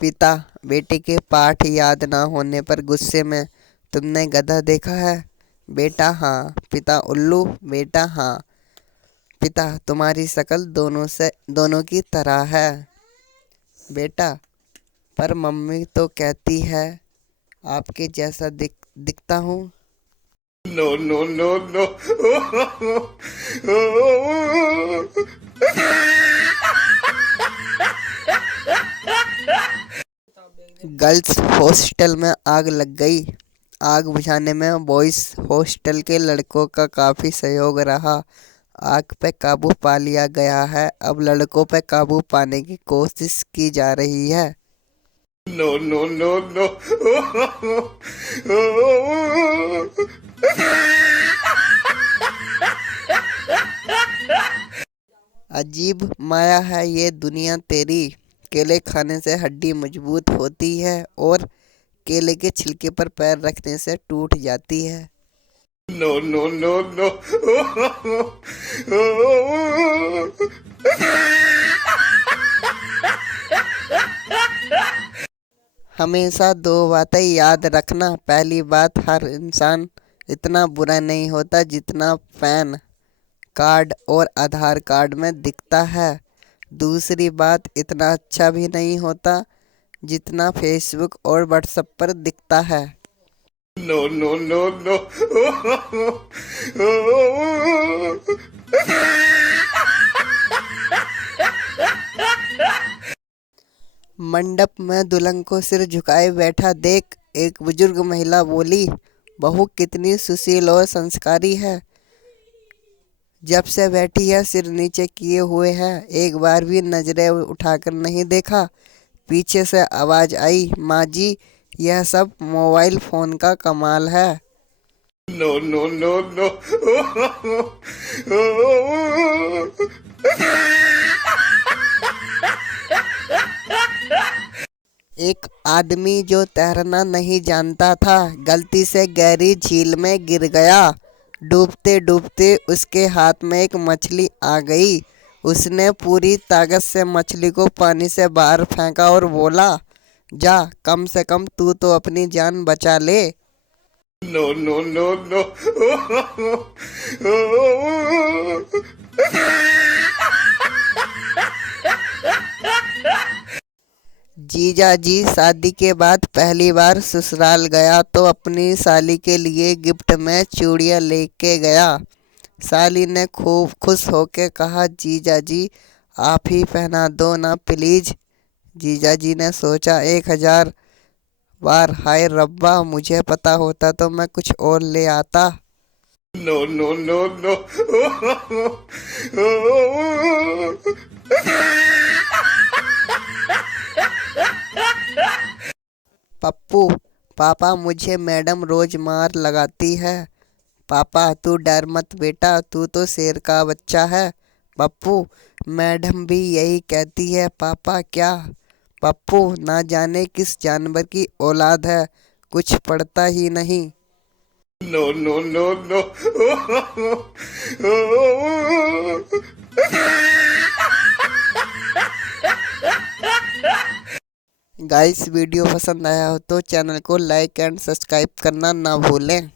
पिता बेटे के पाठ याद ना होने पर गुस्से में, तुमने गधा देखा है? बेटा हाँ। पिता उल्लू। बेटा हाँ। पिता तुम्हारी शक्ल दोनों की तरह है। बेटा पर मम्मी तो कहती है आपके जैसा दिखता हूँ। No, no, no, no. Girls hostel में आग लग गई। आग बुझाने में बॉयज हॉस्टल के लड़कों का काफ़ी सहयोग रहा। आग पे काबू पा लिया गया है। अब लड़कों पे काबू पाने की कोशिश की जा रही है। No, no, no, no. अजीब माया है ये दुनिया तेरी। केले खाने से हड्डी मजबूत होती है और केले के छिलके पर पैर रखने से टूट जाती है। No, no, no, no. हमेशा दो बातें याद रखना। पहली बात, हर इंसान इतना बुरा नहीं होता जितना पैन कार्ड और आधार कार्ड में दिखता है। दूसरी बात, इतना अच्छा भी नहीं होता जितना फेसबुक और व्हाट्सएप पर दिखता है। No, no, no, no. मंडप में दुल्हन को सिर झुकाए बैठा देख एक बुजुर्ग महिला बोली, बहू कितनी सुशील और संस्कारी है। जब से बैठी है सिर नीचे किए हुए है, एक बार भी नजरें उठाकर नहीं देखा। पीछे से आवाज आई, माँ जी यह सब मोबाइल फोन का कमाल है। No, no, no, no. एक आदमी जो तैरना नहीं जानता था गलती से गहरी झील में गिर गया। डूबते डूबते उसके हाथ में एक मछली आ गई। उसने पूरी ताकत से मछली को पानी से बाहर फेंका और बोला, जा कम से कम तू तो अपनी जान बचा ले। No, no, no, no. जीजा जी शादी के बाद पहली बार ससुराल गया तो अपनी साली के लिए गिफ्ट में चूड़ियां लेके गया। साली ने खूब खुश होके कहा, जीजा जी आप ही पहना दो ना प्लीज। जीजा जी ने सोचा 1000 बार, हाय रब्बा मुझे पता होता तो मैं कुछ और ले आता। No, no, no, no. Pappu, पापा मुझे मैडम रोज मार लगाती है। पापा तू डर मत बेटा, तू तो शेर का बच्चा है। पप्पू, मैडम भी यही कहती है। पापा क्या? पप्पू, ना जाने किस जानवर की औलाद है, कुछ पढ़ता ही नहीं। No, no, no, no. Guys video पसंद आया हो तो चैनल को लाइक एंड सब्सक्राइब करना ना भूलें।